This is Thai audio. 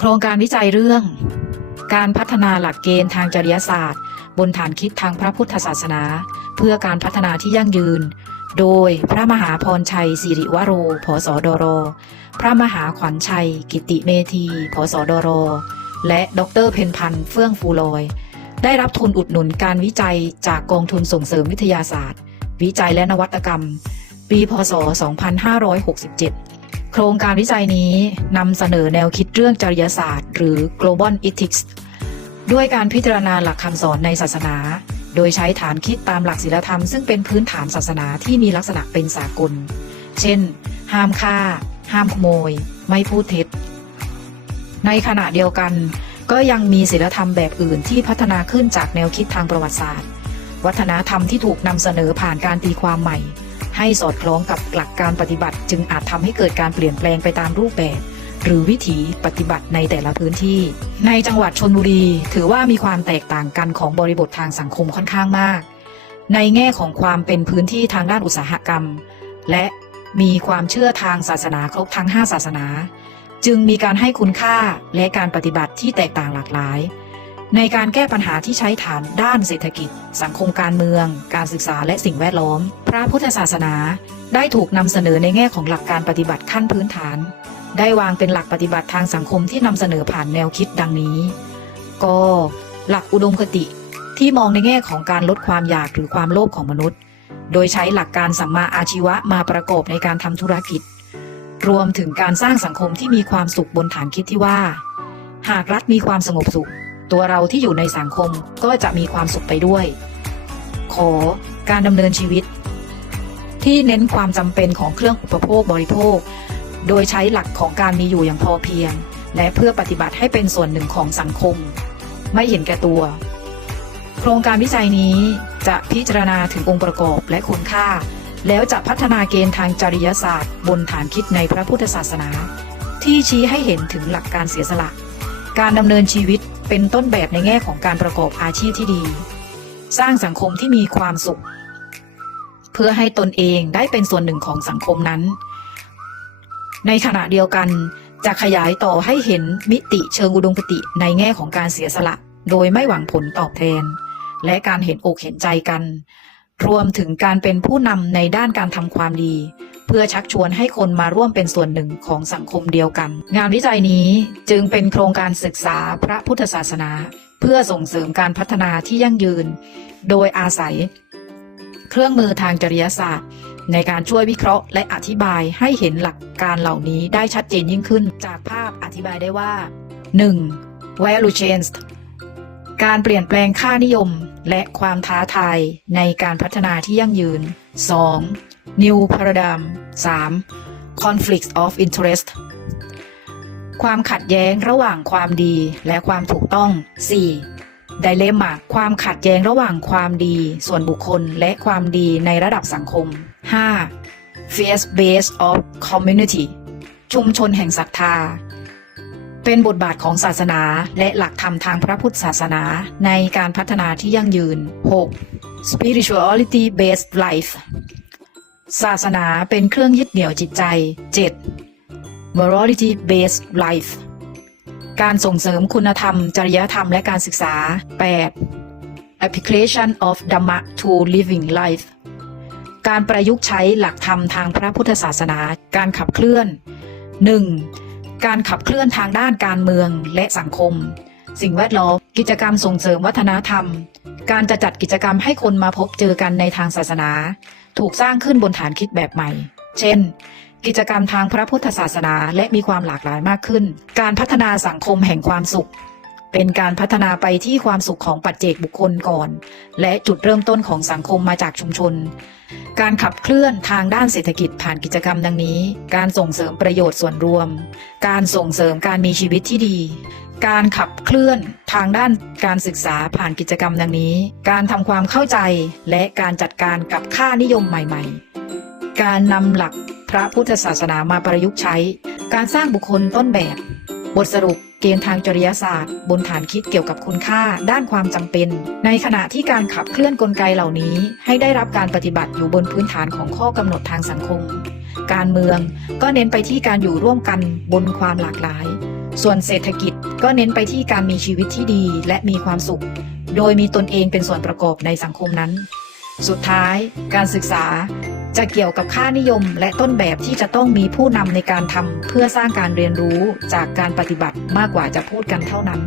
โครงการวิจัยเรื่อง การพัฒนาหลักเกณฑ์ทางจริยศาสตร์ บนฐานคิดทางพระพุทธศาสนา เพื่อการพัฒนาที่ยั่งยืน โดยพระมหาพรชัยสิริวโรผสดร พระมหาขวัญชัย กิติเมธีผสดร และดรเพนพันธ์เฟื่องฟูลอย ได้รับทุนอุดหนุนการวิจัยจากกองทุนส่งเสริมวิทยาศาสตร์ วิจัยและนวัตกรรม ปีพศ 2567 โครงการวิจัยนี้นำเสนอแนวคิดเรื่องจริยศาสตร์ หรือ global ethics ด้วยการพิจารณาหลักคำสอนในศาสนา โดยใช้ฐานคิดตามหลักศีลธรรมซึ่งเป็นพื้นฐานศาสนาที่มีลักษณะเป็นสากล เช่น ห้ามฆ่า ห้ามขโมย ไม่พูดเท็จ ในขณะเดียวกัน ก็ยังมีศีลธรรมแบบอื่นที่พัฒนาขึ้นจากแนวคิดทางประวัติศาสตร์ วัฒนธรรมที่ถูกนำเสนอผ่านการตีความใหม่ ให้สอดคล้องกับหลักการปฏิบัติ จึงอาจทำให้เกิดการเปลี่ยนแปลงไปตามรูปแบบ หรือวิถีปฏิบัติในแต่ละพื้นที่ ในจังหวัดชนบุรี ถือว่ามีความแตกต่างกันของบริบททางสังคมค่อนข้างมาก ในแง่ของความเป็นพื้นที่ทางด้านอุตสาหกรรม และมีความเชื่อทางศาสนาครบทั้ง 5 ศาสนา จึงมีการให้คุณค่าและการปฏิบัติที่แตกต่างหลากหลาย ในการแก้ปัญหาที่ใช้ฐานด้านเศรษฐกิจ สังคมการเมือง การศึกษาและสิ่งแวดล้อม พระพุทธศาสนา ได้ถูกนำเสนอในแง่ของหลักการปฏิบัติขั้นพื้นฐาน ได้วางเป็นหลักปฏิบัติทางสังคมที่นำเสนอผ่านแนวคิดดังนี้ก็หลักอุดมคติที่มองในแง่ของการลดความอยากหรือความโลภของมนุษย์ โดยใช้หลักการสัมมาอาชีวะมาประกอบในการทำธุรกิจ รวมถึงการสร้างสังคมที่มีความสุขบนฐานคิดที่ว่า หากรัฐมีความสงบสุข ตัวเราที่อยู่ในสังคมก็จะมีความสุขไปด้วย ขอการดำเนินชีวิต ที่เน้นความจำเป็นของเครื่องอุปโภคบริโภค โดยใช้หลักของการมีอยู่อย่างพอเพียง และเพื่อปฏิบัติให้เป็นส่วนหนึ่งของสังคม ไม่เห็นแก่ตัว โครงการวิจัยนี้จะพิจารณาถึงองค์ประกอบและคุณค่า แล้วจะพัฒนาเกณฑ์ทางจริยศาสตร์ บนฐานคิดในพระพุทธศาสนา ที่ชี้ให้เห็นถึงหลักการเสียสละ การดำเนินชีวิต เป็นต้นแบบในแง่ของการประกอบอาชีพที่ดี สร้างสังคมที่มีความสุข เพื่อให้ตนเองได้เป็นส่วนหนึ่งของสังคมนั้น ในขณะเดียวกันจะขยายต่อให้เห็นมิติเชิงอุดมคติในแง่ของการเสียสละ โดยไม่หวังผลตอบแทน และการเห็นอกเห็นใจกัน รวมถึงการเป็นผู้นำในด้านการทำความดี เพื่อชักชวนให้คนมาร่วมเป็นส่วนหนึ่งของสังคมเดียวกัน งานวิจัยนี้จึงเป็นโครงการศึกษาพระพุทธศาสนา เพื่อส่งเสริมการพัฒนาที่ยั่งยืน โดยอาศัย เครื่องมือทางจริยศาสตร์ ในการช่วยวิเคราะห์และอธิบายให้เห็นหลักการเหล่านี้ได้ชัดเจนยิ่งขึ้น จากภาพอธิบายได้ว่า 1. value change การเปลี่ยนแปลงค่านิยม และความท้าทายในการพัฒนาที่ยั่งยืน 2. new paradigm 3. conflict of interest ความขัดแย้งระหว่างความดีและความถูกต้อง 4. ไดเลม่าความขัดแย้งระหว่างความดีส่วนบุคคลและความดีในระดับสังคม 5. Fear base of community ชุมชนแห่งศรัทธา เป็นบทบาทของศาสนา และหลักธรรมทางพระพุทธศาสนาในการพัฒนาที่ยั่งยืน 6. spirituality based life ศาสนาเป็นเครื่องยึดเหนี่ยวจิตใจ 7. morality based life การส่งเสริมคุณธรรม จริยธรรมและการศึกษา 8. application of Dhamma to living life การประยุกต์ใช้หลักธรรมทางพระพุทธศาสนา การขับเคลื่อน 1. การขับเคลื่อนทางด้านการเมืองและสังคม สิ่งแวดล้อม กิจกรรมส่งเสริมวัฒนธรรม การจะจัดกิจกรรมให้คนมาพบเจอกันในทางศาสนา ถูกสร้างขึ้นบนฐานคิดแบบใหม่ เช่น กิจกรรมทางพระพุทธศาสนาและมีความหลากหลายมากขึ้น การพัฒนาสังคมแห่งความสุข เป็นการพัฒนาไปที่ความสุขของปัจเจกบุคคลก่อน และจุดเริ่มต้นของสังคมมาจากชุมชน การขับเคลื่อนทางด้านเศรษฐกิจผ่านกิจกรรมดังนี้ การส่งเสริมประโยชน์ส่วนรวม การส่งเสริมการมีชีวิตที่ดี การขับเคลื่อนทางด้านการศึกษาผ่านกิจกรรมดังนี้ การทำความเข้าใจและการจัดการกับค่านิยมใหม่ ๆ การนำหลักพระพุทธศาสนามาประยุกต์ใช้ การสร้างบุคคลต้นแบบ บทสรุปเกณฑ์ทางจริยศาสตร์ บนฐานคิดเกี่ยวกับคุณค่าด้านความจำเป็น ในขณะที่การขับเคลื่อนกลไกเหล่านี้ ให้ได้รับการปฏิบัติอยู่บนพื้นฐานของข้อกำหนดทางสังคม การเมืองก็เน้นไปที่การอยู่ร่วมกันบนความหลากหลาย ส่วนเศรษฐกิจก็เน้นไปที่การมีชีวิตที่ดีและมีความสุข โดยมีตนเองเป็นส่วนประกอบในสังคมนั้น สุดท้าย การศึกษา จะเกี่ยวกับค่านิยมและต้นแบบที่จะต้องมีผู้นำในการทำเพื่อสร้างการเรียนรู้จากการปฏิบัติมากกว่าจะพูดกันเท่านั้น